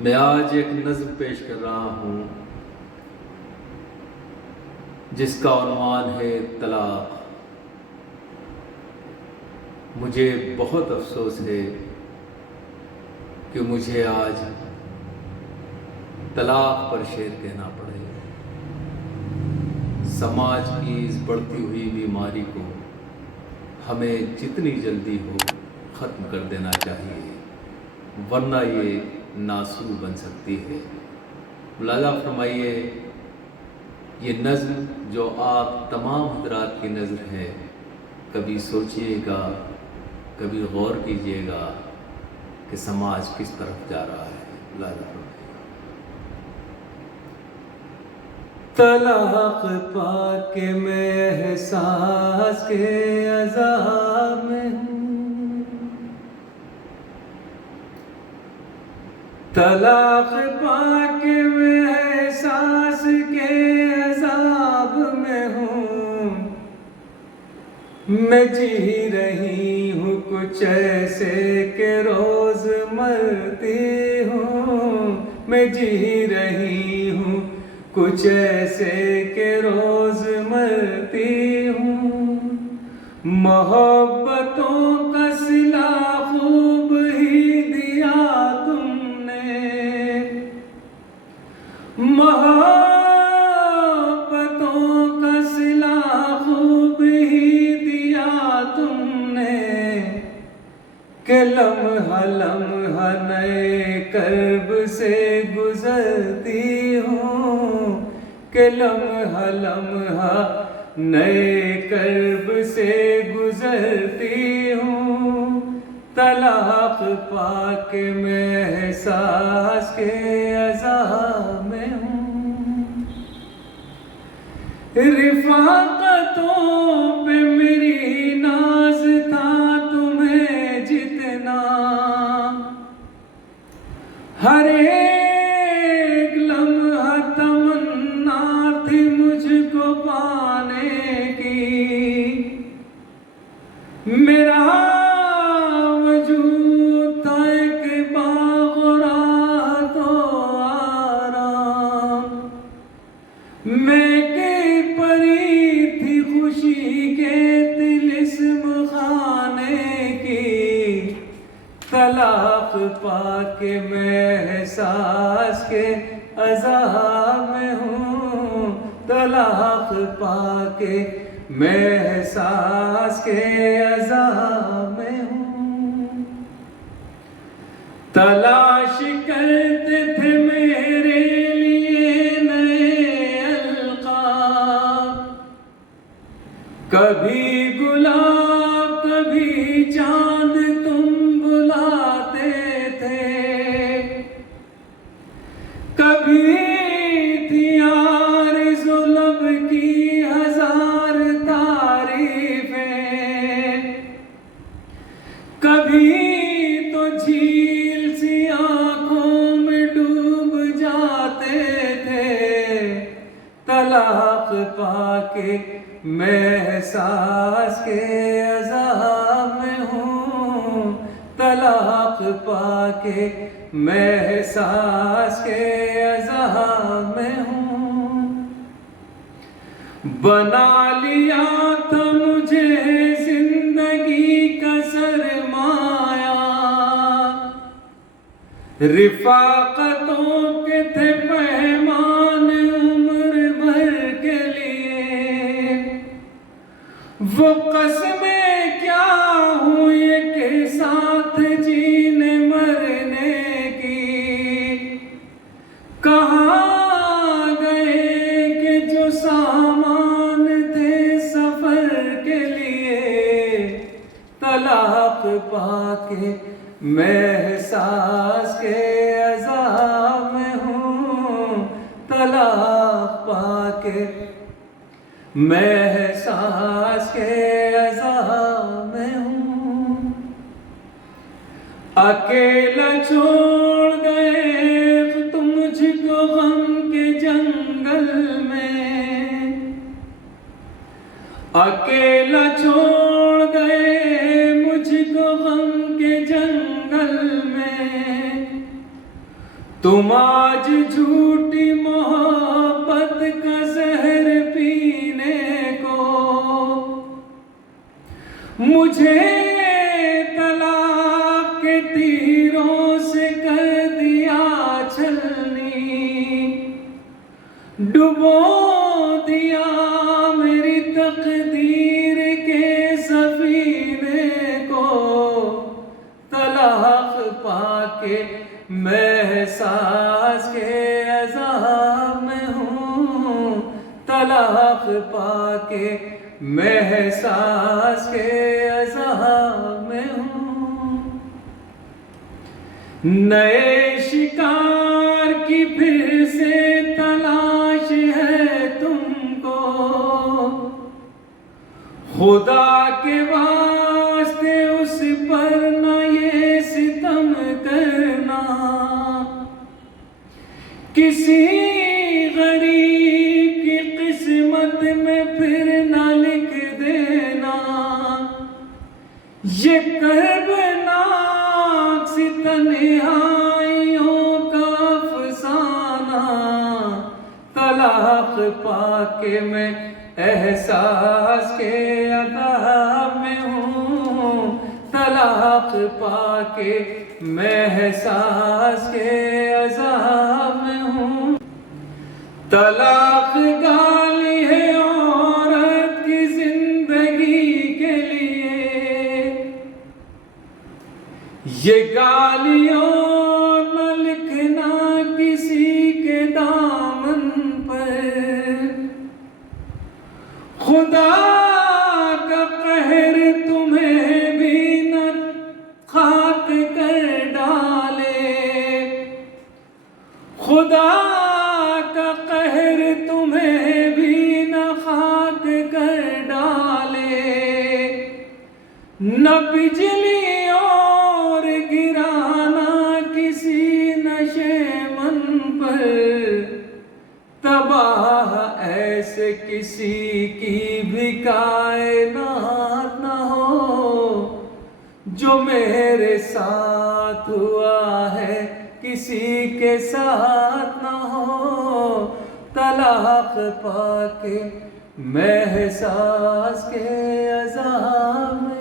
میں آج ایک نظم پیش کر رہا ہوں جس کا عنوان ہے طلاق۔ مجھے بہت افسوس ہے کہ مجھے آج طلاق پر شعر کہنا پڑے۔ سماج کی اس بڑھتی ہوئی بیماری کو ہمیں جتنی جلدی ہو ختم کر دینا چاہیے، ورنہ یہ ناسور بن سکتی ہے۔ ملاحظہ فرمائیے، یہ نظم جو آپ تمام حضرات کی نظر ہے، کبھی سوچئے گا، کبھی غور کیجئے گا کہ سماج کس طرف جا رہا ہے۔ ملاحظہ فرمائیے، طلاق پا کے میں احساس کے عذاب میں ہوں، طلاق پا کے میں احساس کے عذاب میں ہوں، میں جی رہی ہوں کچھ ایسے کہ روز مرتی ہوں، میں جی رہی ہوں کچھ ایسے کہ روز مرتی ہوں۔ محبتوں کا صلہ خوب ہی دیا تم نے، محبتوں کا صلہ خوب ہی دیا تم نے، کہ لمحہ لمحہ نئے کرب سے گزرتی ہوں، کہ لمحہ لمحہ نئے کرب سے گزرتی ہوں۔ طلاق پا کے میں احساس کے عذاب میں ہوں، رفاقتوں پہ میری ناز تھا تمہیں جتنا، ہر ایک لمحہ تمنا تھی مجھ کو پانے کی، میرا وجود تھا ایک باغ و راحت و آرام، میں کہ پری تھی خوشی کے طلسم خانے کی۔ طلاق پا کے میں احساس کے عذاب میں ہوں، طلاق پا کے میں احساس کے عذاب میں ہوں۔ تلاش کرتے تھے میرے لیے نئے القاب، کبھی گلاب کبھی چاند تم بلاتے تھے، کبھی تھی آرزو لب کی ہزار تعریفیں، کبھی تو جھیل سی آنکھوں میں ڈوب جاتے تھے۔ طلاق پا کے میں احساس کے عذاب میں ہوں، طلاق پا کے میں احساس کے عذاب میں ہوں۔ بنا لیا تھا مجھے زندگی کا سرمایہ، رفاقتوں کے تھے پیمان عمر بھر کے لیے، وہ قسمیں کیا ہوئی کہ ساتھ جینے مرنے کی، کہاں گئے کہ جو سامان تھے سفر کے لیے۔ طلاق پا کے میں احساس کے عذاب میں ہوں، طلاق پا کے میں احساس کے عذاب میں ہوں۔ اکیلا چھوڑ گئے تم مجھ کو غم کے جنگل میں، اکیلا چھوڑ گئے مجھ کو غم کے جنگل میں، تم آج جھوٹی محبت کا زہر پینے کو مجھے طلاق کے تیروں سے کر دیا چھلنی، ڈبو دیا میری تقدیر کے سفینے کو، طلاق پا کے میں احساس کے عذاب میں ہوں، طلاق پا کے میں احساس کے عذاب میں ہوں۔ نئے شکار کی پھر سے تلاش ہے تم کو، خدا کے واسطے اس پر نہ یہ ستم کرنا، کسی غریب کی قسمت میں پھر نہ لکھ دینا، یہ کربناک سی تنہائیوں کا افسانہ، طلاق پا کے میں احساس کے عذاب میں ہوں، طلاق پا کے میں احساس کے عذاب میں ہوں۔ طلاق گالی ہے عورت کی زندگی کے لیے، یہ گالیوں نہ لکھنا کسی کے دامن پر، خدا کا قہر تمہیں بھی نہ خاک کر ڈالے، خدا کا قہر تمہیں بھی نہ خاک کر ڈالے، نہ بجلی اور گرانا کسی نشے من پر، تباہ ایسے کسی کی بھی کائنات نہ ہو، جو میرے ساتھ ہوا ہے کسی کے ساتھ نہ ہو، طلاق پا کے میں احساس کے عذاب میں